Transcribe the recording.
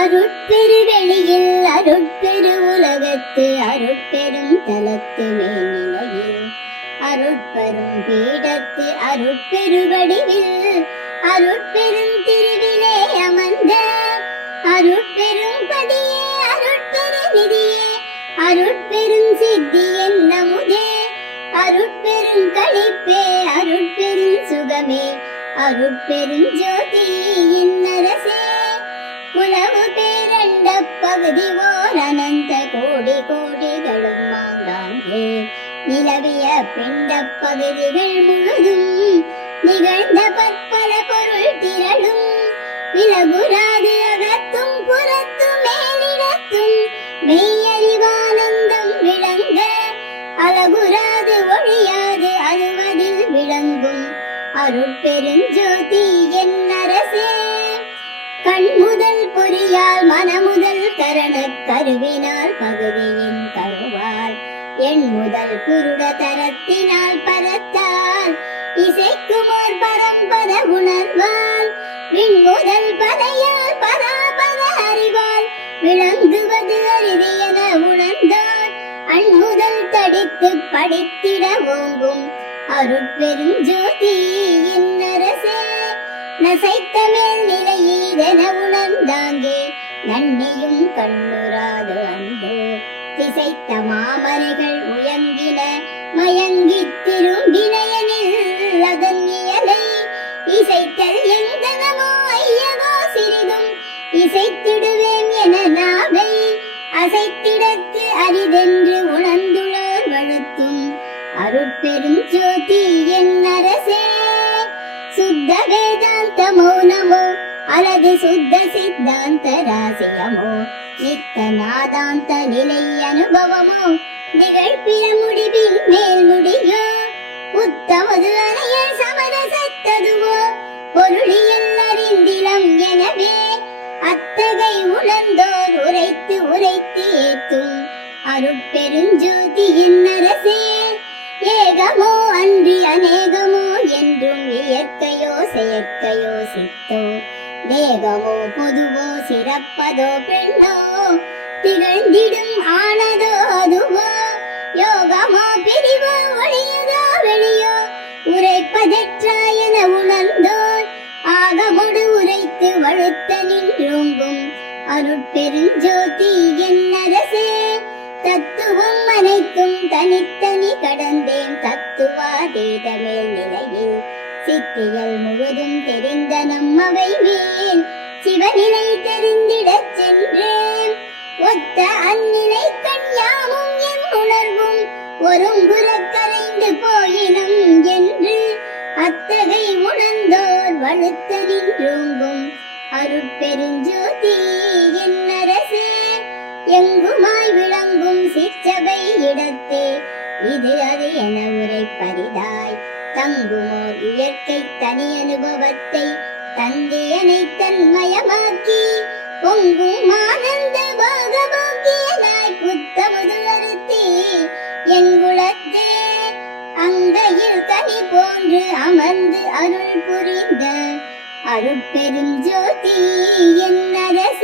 அருட்பெரு வெளியில் அருட்பெரு உலகத்து அருட்பெரும் தலத்து மேல்நிலையில். அருட்பெரும் பீடத்து அருட்பெரு வடிவில் அருட்பெரும் திருவிலே அமர்ந்த. அருட்பெரும் பதியே அருட்பெரு நிதியே அருட்பெரும் சித்தி என்னமுதே அருட்பெரும் களிப்பே அருட்பெரும் சுகமே. அருட்பெரும் ஜோதி என்னரசே குலவு பகுதி ஓர் அனந்த கோடி கோடிகளும் மாங்காங்கே நிலவிய பிண்ட பகுதிகள் முழுதும் நிகழ்ந்த பற்பல பொருள் திரளும். விலகுராது அகத்தும் புறத்தும் மேலிடத்தும் மெய்யறிவானந்தம் விளங்க. அழகுராது ஒழியாது அருவதில் விளங்கும். அருட்பெருஞ்சோதி என் அரசே கண் முதல் பொறியால் மனமுதல் கரண கருவினால் பகுதியின் கருவால். என் முதல் குருட தரத்தினால் பரத்தால் இசைக்குமோர் பரம்பர உணர்வால். விண் முதல் பதையால் பராபர அறிவால். விளங்குவது அரிது என உணர்ந்தார் அண் முதல் தடித்து படித்திட ஓங்கும். அருட்பெருஞ்சோதி என்னரசே நசைத்த மேல் நிலையீரென உணர்ந்தாங்கே நன்னியும் கண்ணுராது அந்தோ திசைத்த மாமலைகள் உயங்கின மயங்கி திரும்பினையனில் அதன் இயலை இசைத்தல் எங்கனமோ ஐயவோ சிறிதும் இசைத்திடுவேன் என நாவை அசைத்திடத்து அரிதென்று உணர்ந்துள்ளோர் வழுத்தும். அருட்பெரும் ஜோதி என் அரசே சுத்த வேதாந்த மௌனமோ அல்லது சுத்த சித்தாந்த ராசியமோ நித்த நாதாந்த நிலை அனுபவமோ நிகழ்பிற முடிவின் மேல் முடியோ உத்தமது அணைய சமரசத்ததுவோ பொருளியல் அறிந்திலம் எனவே அத்தகை உணர்ந்தோர் உரைத்து உரைத்து ஏத்தும் அருட்பெருஞ்சோதியின் அரசே ஏகமோ அன்றி அநேகமோ என்றும் இயற்கையோ யோசித்தோ வேகமோ பொதுவோ சிறப்பதோ பெண்ணோ திகழ்ந்திடும் ஆனதோ அதுவோ யோகமோ பிரிவோ ஒளியதோ வெளியோ உரைப்பதற்றா என உணர்ந்தோர் ஆகமோடு உரைத்து வழுத்த நின்றோங்கும். அருட்பெருஞ்சோதி என்னரசே தத்துவம் அனைத்தும் தனித்தனி கடந்தேன் தத்துவாதீதமே நிலை சித்தியல் முழுதும் தெரிந்த நம்மவை மேல் சிவநிலை தெரிந்திடச் சென்றேன். ஒத்த அந்நிலை கண்யாமும் என் உணர்வும் ஒருங்குறக் கரைந்து போயினும் என்று அத்தகை உணர்ந்தோர் வழுத்த நின்றோங்கும் அருட்பெருஞ்சோதி என் அரசே எங்குமாய் விளங்கும் சிற்றவை இடத்தே. இது அது என உரை பரிதாய் தங்குமோ இயற்கை தனி அனுபவத்தை தந்தியனை தன்மயமாக்கி பொங்கும் ஆனந்த பாகபோக்கியலாய் புத்தமுது அறுத்தி என் குலத்தே அங்கையில் கனி போன்று அமர்ந்து அருள் புரிந்த அருட்பெரும் ஜோதி என் அரச.